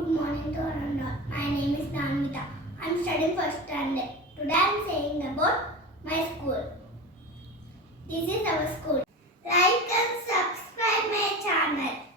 Good morning to all. My name is Nanmita. I am studying first standard. Today I am saying about my school. This is our school. Like and subscribe my channel.